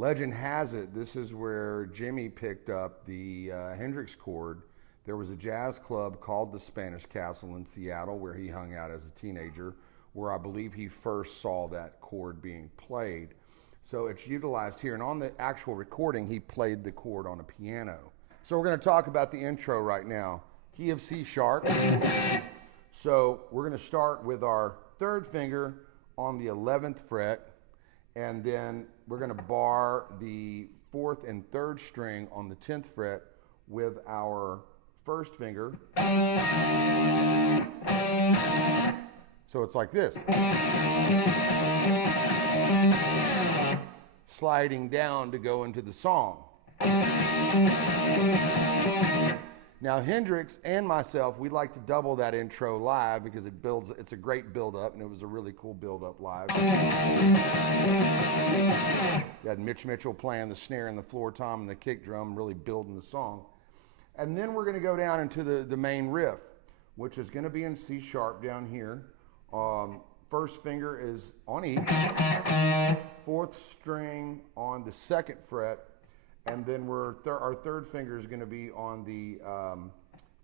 Legend has it, this is where Jimmy picked up the Hendrix chord. There was a jazz club called the Spanish Castle in Seattle where he hung out as a teenager, where I believe he first saw that chord being played. So it's utilized here, and on the actual recording, he played the chord on a piano. So we're going to talk about the intro right now. Key of C sharp. So we're going to start with our third finger on the 11th fret, and then we're going to bar the fourth and third string on the 10th fret with our first finger. So it's like this. Sliding down to go into the song. Now Hendrix and myself, we like to double that intro live because it's a great build up, and it was a really cool build up live. You had Mitch Mitchell playing the snare and the floor tom and the kick drum, really building the song. And then we're going to go down into the main riff, which is going to be in C sharp down here. First finger is on E, fourth string on the second fret, and then our third finger is going to be on the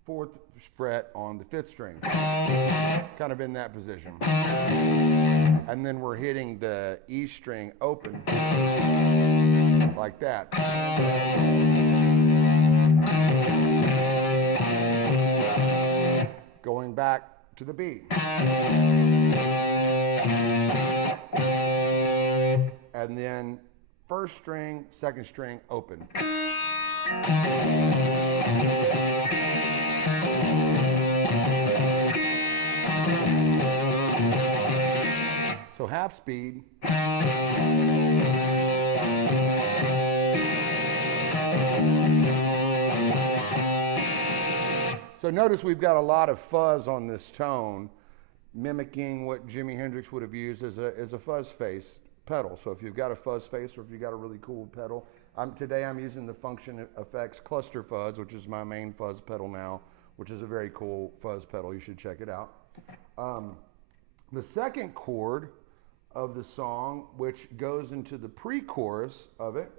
fourth fret on the fifth string, kind of in that position. And then we're hitting the E string open, like that. Going back to the B. And then first string, second string, open. So half speed. So notice we've got a lot of fuzz on this tone, mimicking what Jimi Hendrix would have used as a fuzz face pedal. So if you've got a fuzz face or if you've got a really cool pedal, today I'm using the Function Effects Cluster Fuzz, which is my main fuzz pedal now, which is a very cool fuzz pedal. You should check it out. The second chord of the song, which goes into the pre-chorus of it,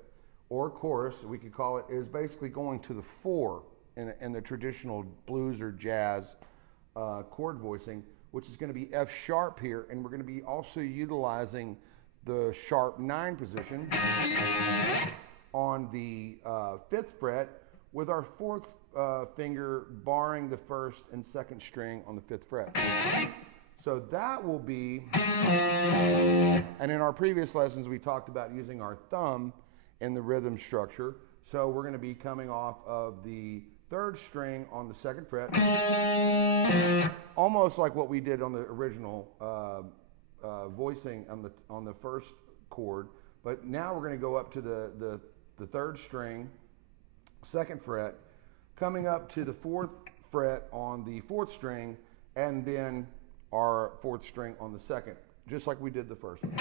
or chorus, we could call it, is basically going to the 4 in the traditional blues or jazz chord voicing, which is going to be F sharp here, and we're going to be also utilizing the sharp 9 position on the 5th fret with our 4th finger barring the 1st and 2nd string on the 5th fret. So that will be, and in our previous lessons we talked about using our thumb in the rhythm structure. So we're going to be coming off of the 3rd string on the 2nd fret, almost like what we did on the original voicing on the first chord, but now we're going to go up to the 3rd string, 2nd fret, coming up to the 4th fret on the 4th string, and then our 4th string on the 2nd, just like we did the first one.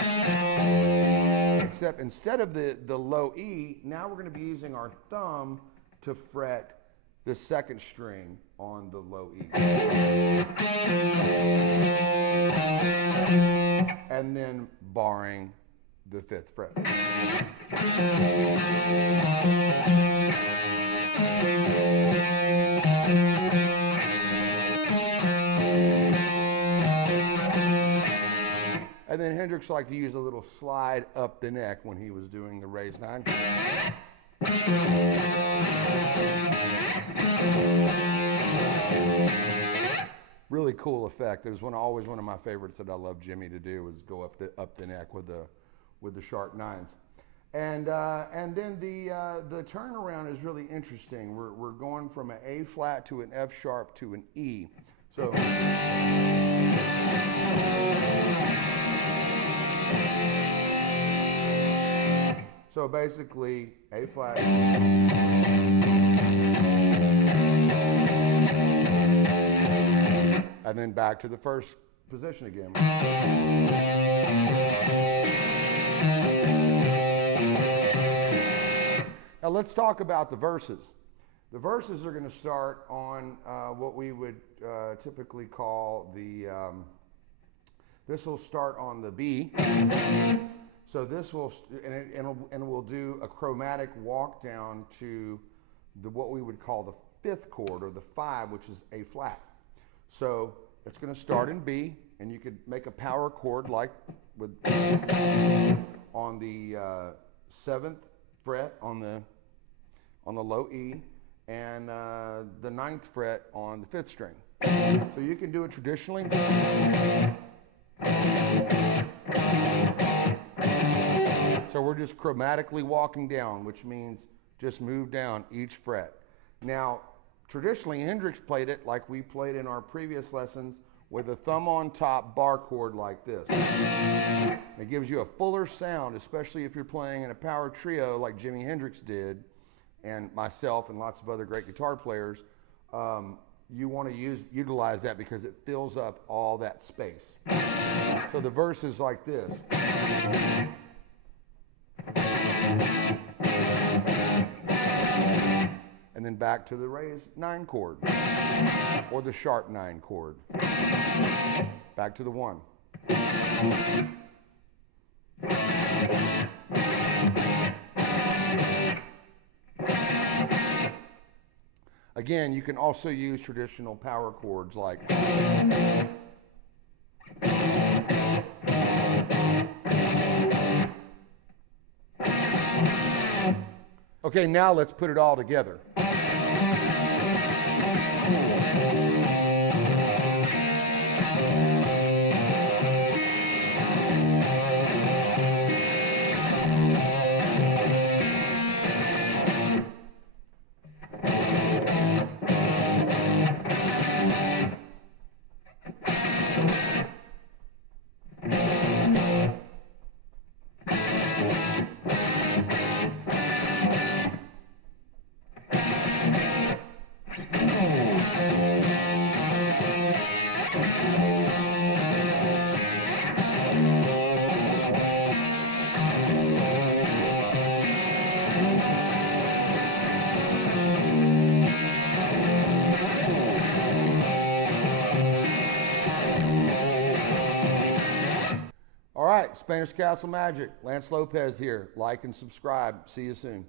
Except instead of the low E, now we're going to be using our thumb to fret the 2nd string on the low E. And then barring the 5th fret. And then Hendrix liked to use a little slide up the neck when he was doing the raised 9. Really cool effect. It was always one of my favorites that I love Jimmy to do, was go up the neck with the sharp 9s. And then the turnaround is really interesting. We're going from an A flat to an F sharp to an E. So basically A flat, and then back to the first position again. Now let's talk about the verses. The verses are going to start on what we would typically call this will start on the B, So this will, and we'll do a chromatic walk down to what we would call the fifth chord, or the 5, which is A flat. So it's going to start in B, and you could make a power chord like with on the 7th fret on the low E, and the 9th fret on the 5th string. So you can do it traditionally. So we're just chromatically walking down, which means just move down each fret. Now, traditionally, Hendrix played it like we played in our previous lessons, with a thumb on top bar chord like this. It gives you a fuller sound, especially if you're playing in a power trio like Jimi Hendrix did, and myself and lots of other great guitar players. You want to utilize that because it fills up all that space. So the verse is like this. And then back to the raised 9 chord, or the sharp 9 chord. Back to the 1. Again, you can also use traditional power chords like. Okay, now let's put it all together. All right, Spanish Castle Magic. Lance Lopez here. Like and subscribe. See you soon.